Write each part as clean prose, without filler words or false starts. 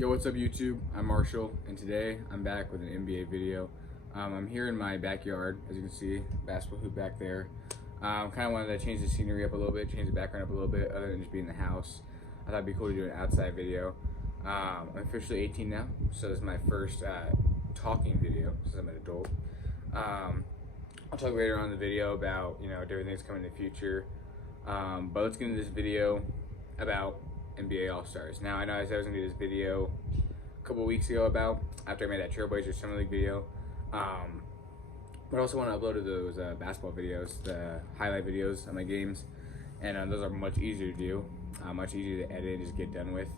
Yo, what's up YouTube? I'm Marshall, and today I'm back with an NBA video. I'm here in my backyard, as you can see, basketball hoop back there. Kind of wanted to change the scenery up a little bit, change the background up a little bit, other than just being in the house. I thought it'd be cool to do an outside video. I'm officially 18 now, so this is my first talking video since I'm an adult. I'll talk later on in the video about different things coming in the future. But let's get into this video about NBA All-Stars. Now, I know I said I was going to do this video a couple weeks ago after I made that Trailblazers Summer League video. But I also want to upload those basketball videos, the highlight videos of my games. And those are much easier to do, much easier to edit and just get done with,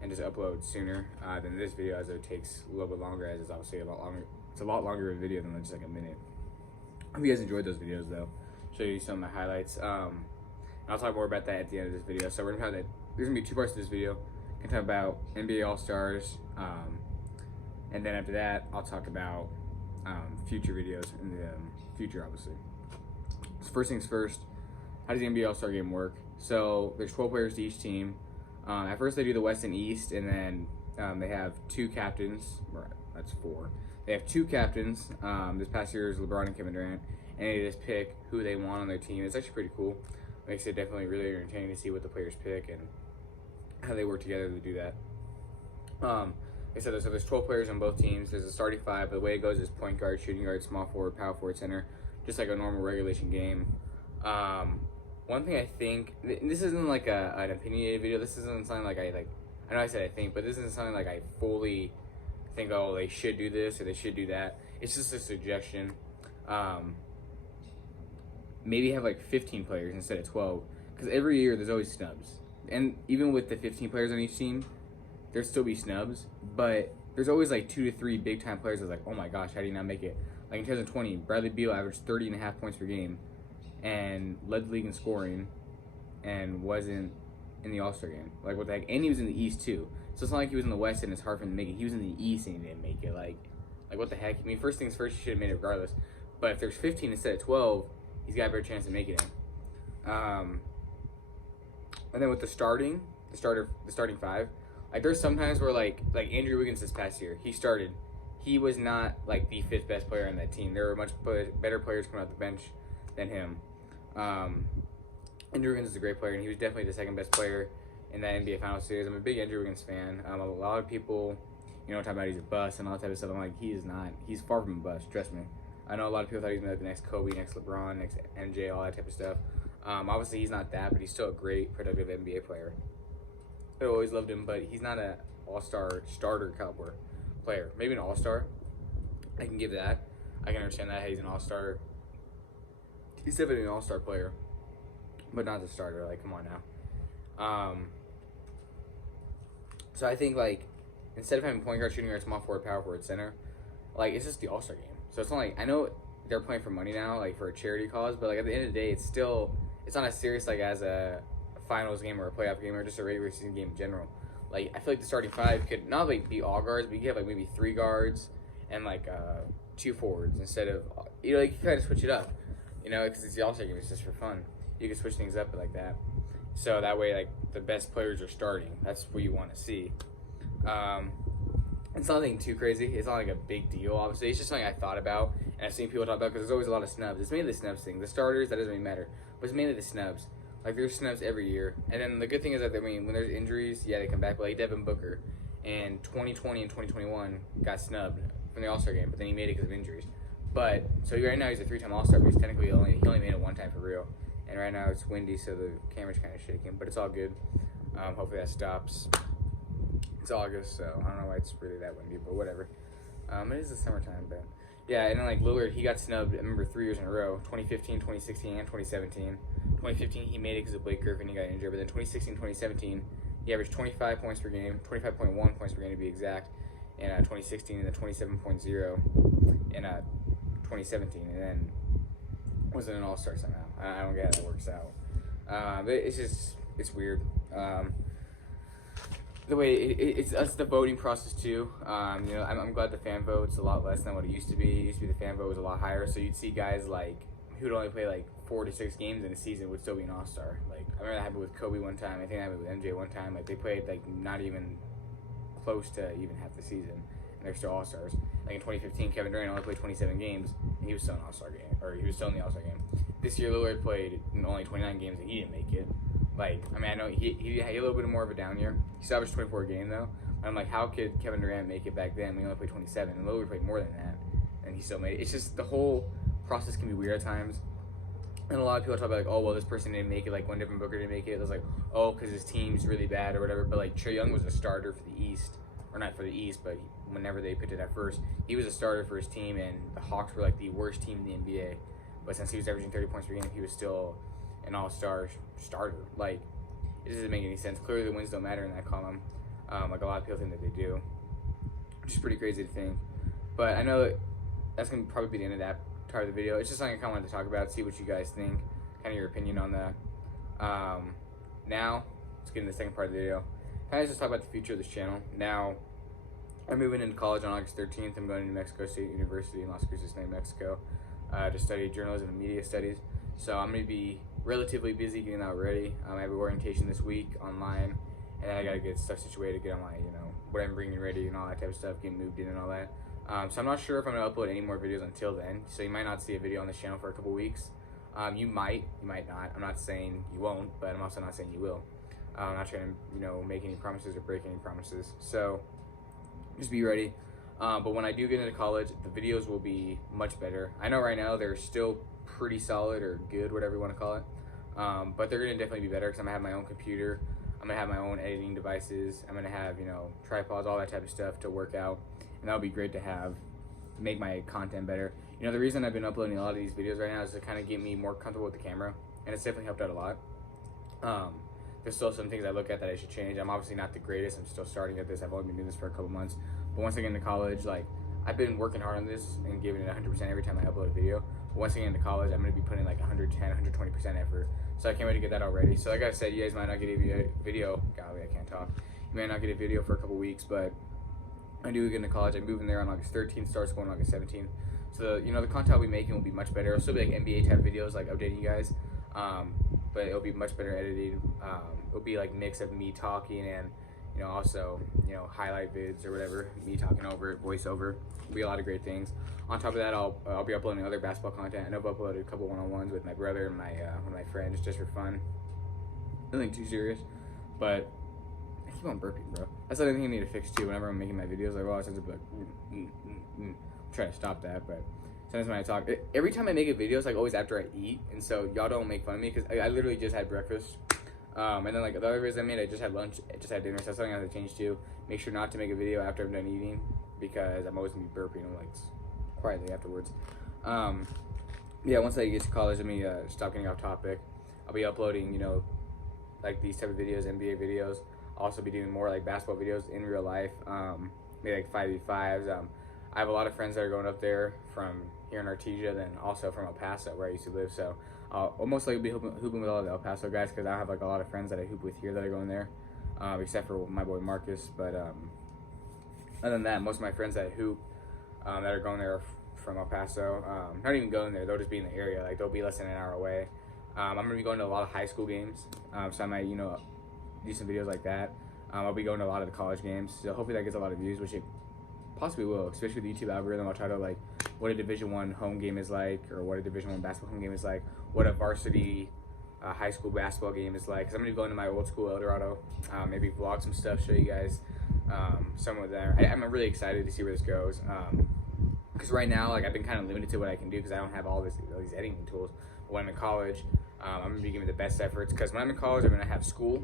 and just upload sooner than this video, as it takes a little bit longer, as it's obviously a lot longer. It's a lot longer of a video than just like a minute. I hope you guys enjoyed those videos though. Show you some of my highlights. I'll talk more about that at the end of this video. So we're gonna have that. There's gonna be two parts to this video. I'm gonna talk about NBA All-Stars, and then after that, I'll talk about future videos in the future, obviously. So first things first, how does the NBA All-Star game work? So there's 12 players to each team. At first they do the West and East, and then they have two captains. Right, that's four. They have two captains. This past year is LeBron and Kevin Durant, and they just pick who they want on their team. It's actually pretty cool. Makes it definitely really entertaining to see what the players pick and how they work together to do that. Like I said, so there's 12 players on both teams. There's a starting five, but the way it goes is point guard, shooting guard, small forward, power forward, center, just like a normal regulation game. One thing I think, this isn't like an opinionated video. This isn't something like I know I said I think, but this isn't something like I fully think, oh, they should do this or they should do that. It's just a suggestion. Maybe have like 15 players instead of 12, because every year there's always snubs. And even with the 15 players on each team, there'll still be snubs, but there's always like 2 to 3 big time players that's like, oh my gosh, how do you not make it? Like in 2020, Bradley Beal averaged 30.5 points per game and led the league in scoring and wasn't in the All-Star game. Like what the heck? And he was in the East too. So it's not like he was in the West and it's hard for him to make it. He was in the East and he didn't make it. Like what the heck? I mean, first things first, he should have made it regardless. But if there's 15 instead of 12, he's got a better chance of making it. And then with the starting five, like there's sometimes where like Andrew Wiggins this past year, he started. He was not like the 5th best player on that team. There were much better players coming out the bench than him. Andrew Wiggins is a great player, and he was definitely the 2nd best player in that NBA Finals series. I'm a big Andrew Wiggins fan. A lot of people, talk about he's a bust and all that type of stuff. I'm like, he is not. He's far from a bust. Trust me. I know a lot of people thought he was going to be the next Kobe, next LeBron, next MJ, all that type of stuff. Obviously, he's not that, but he's still a great, productive NBA player. I always loved him, but he's not an all-star starter caliber player. Maybe an all-star. I can give that. I can understand that. Hey, he's an all-star. He's definitely an all-star player, but not the starter. Like, come on now. So I think, like, instead of having point guard, shooting guard, small forward, power forward, center, like, it's just the all-star game. So it's not like, I know they're playing for money now, like for a charity cause, but like at the end of the day, it's not as serious like as a finals game or a playoff game or just a regular season game in general. Like I feel like the starting five could not like be all guards, but you could have like maybe 3 guards and like 2 forwards instead of, like you kind of switch it up, because it's the All-Star game, it's just for fun. You can switch things up like that. So that way, like the best players are starting. That's what you want to see. It's nothing too crazy. It's not like a big deal, obviously. It's just something I thought about, and I've seen people talk about, because there's always a lot of snubs. It's mainly the snubs thing. The starters, that doesn't really matter. But it's mainly the snubs. Like, there's snubs every year. And then the good thing is that, when there's injuries, yeah, they come back. But like Devin Booker in 2020 and 2021 got snubbed from the All-Star game, but then he made it because of injuries. But, so right now he's a 3-time All-Star, but he's technically he only made it 1 time for real. And right now it's windy, so the camera's kind of shaking. But it's all good. Hopefully that stops. It's August, so I don't know why it's really that windy, but whatever. It is the summertime, but yeah. And then like Lillard, he got snubbed, I remember 3 years in a row, 2015, 2016, and 2017. 2015 he made it because of Blake Griffin, he got injured, but then 2016, 2017 he averaged 25 points per game, 25.1 points per game to be exact, in 2016, and then 27.0 in 2017, and then wasn't an all-star somehow. I don't get how that works out. It's weird. The way it's the voting process too. I'm glad the fan vote's a lot less than what it used to be. It used to be the fan vote was a lot higher, so you'd see guys like who'd only play like 4 to 6 games in a season would still be an all-star. Like I remember that happened with Kobe one time. I think that happened with MJ one time. Like they played like not even close to even half the season, and they're still all-stars. Like in 2015, Kevin Durant only played 27 games, and he was still an all-star game, or he was still in the all-star game. This year, Lillard played in only 29 games, and he didn't make it. Like, I mean, I know he had a little bit more of a down year. He still averaged 24 a game, though. And I'm like, how could Kevin Durant make it back then? We only played 27, and Lillard played more than that, and he still made it. It's just the whole process can be weird at times. And a lot of people talk about, like, oh, well, this person didn't make it. Like, when Devin Booker didn't make it, it was like, oh, because his team's really bad or whatever. But, like, Trae Young was a starter for the East. Or not for the East, but whenever they picked it at first, he was a starter for his team, and the Hawks were, like, the worst team in the NBA. But since he was averaging 30 points per game, he was still an all-star starter. Like, it doesn't make any sense. Clearly, the wins don't matter in that column. Like, a lot of people think that they do. Which is pretty crazy to think. But I know that's going to probably be the end of that part of the video. It's just something I kind of wanted to talk about, see what you guys think, kind of your opinion on that. Now, let's get into the second part of the video. Kind of just talk about the future of this channel. Now, I'm moving into college on August 13th. I'm going to New Mexico State University in Las Cruces, New Mexico, to study journalism and media studies. So I'm going to be relatively busy getting that ready. I have an orientation this week online, and then I got to get stuff situated, get on my, what I'm bringing ready and all that type of stuff, get moved in and all that. So I'm not sure if I'm going to upload any more videos until then. So you might not see a video on this channel for a couple weeks. You might not. I'm not saying you won't, but I'm also not saying you will. I'm not trying to, make any promises or break any promises. So just be ready. But when I do get into college, the videos will be much better. I know right now they're still pretty solid or good, whatever you want to call it. But they're going to definitely be better because I'm going to have my own computer. I'm going to have my own editing devices. I'm going to have, tripods, all that type of stuff to work out. And that'll be great to have, make my content better. The reason I've been uploading a lot of these videos right now is to kind of get me more comfortable with the camera. And it's definitely helped out a lot. There's still some things I look at that I should change. I'm obviously not the greatest. I'm still starting at this. I've only been doing this for a couple months. But once I get into college, like, I've been working hard on this and giving it 100% every time I upload a video. But once I get into college, I'm going to be putting like 110, 120% effort. So I can't wait to get that all ready. So like I said, you guys might not get a video. Golly, I can't talk. You might not get a video for a couple weeks, but I do get into college. I'm moving there on August 13th, start school on August 17th. So, the content I'll be making will be much better. It'll still be like NBA type videos, like updating you guys. But it'll be much better edited. It'll be like mix of me talking and, also, highlight vids or whatever, me talking over it, voiceover. It'll be a lot of great things. On top of that, I'll be uploading other basketball content. I know I've uploaded a couple one-on-ones with my brother and my one of my friends just for fun. Nothing too serious, but I keep on burping, bro. That's the other thing I need to fix too. Whenever I'm making my videos, like, well, I tend to be like, I'm trying to stop that, but sometimes when I talk, every time I make a video, it's like always after I eat, and so y'all don't make fun of me because I literally just had breakfast. And then like the other videos I made, I just had lunch, I just had dinner, so that's something I have to change to. Make sure not to make a video after I'm done eating because I'm always gonna be burping. I'm like quietly afterwards. Yeah, once I get to college, let me stop getting off topic. I'll be uploading, like these type of videos, NBA videos. I'll also be doing more like basketball videos in real life, maybe like 5v5s. I have a lot of friends that are going up there from here in Artesia, then also from El Paso, where I used to live. So I'll most likely be hooping with all the El Paso guys because I have like a lot of friends that I hoop with here that are going there, except for my boy Marcus. But other than that, most of my friends that hoop that are going there are from El Paso. Not even going there; they'll just be in the area. Like they'll be less than an hour away. I'm gonna be going to a lot of high school games, so I might do some videos like that. I'll be going to a lot of the college games, so hopefully that gets a lot of views, which it possibly will, especially with the YouTube algorithm. I'll try to like what a Division I home game is like, or what a Division I basketball home game is like, what a varsity high school basketball game is like. Cause I'm gonna be going to my old school El Dorado, maybe vlog some stuff, show you guys some of that. I'm really excited to see where this goes. Because right now, like I've been kind of limited to what I can do because I don't have all these editing tools. But when I'm in college, I'm gonna be giving the best efforts. Because when I'm in college, I'm gonna have school.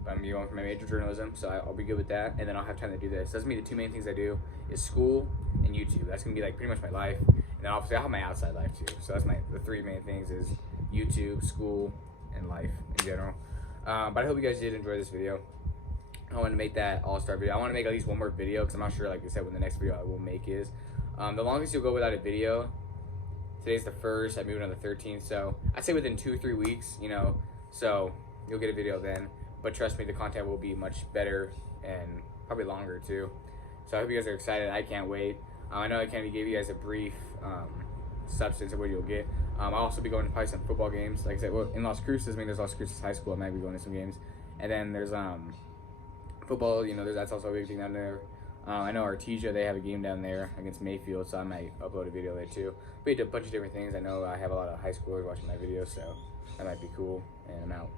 I'm gonna be going for my major journalism, so I'll be good with that, and then I'll have time to do this. That's gonna be the two main things I do is school and YouTube. That's gonna be like pretty much my life, and then obviously I'll have my outside life too. So that's the three main things is YouTube, school, and life in general. But I hope you guys did enjoy this video. I want to make that all-star video. I want to make at least one more video because I'm not sure, like I said, when the next video I will make is. The longest you'll go without a video. Today's the 1st. I moved on the 13th, so I'd say within 2 or 3 weeks. So you'll get a video then. But trust me, the content will be much better and probably longer too. So I hope you guys are excited. I can't wait. I know I kind of gave you guys a brief substance of what you'll get. I'll also be going to probably some football games. Like I said, well, in Las Cruces, there's Las Cruces High School. I might be going to some games. And then there's football, you know, that's also a big thing down there. I know Artesia, they have a game down there against Mayfield, so I might upload a video there too. We did a bunch of different things. I know I have a lot of high schoolers watching my videos, so that might be cool, and I'm out.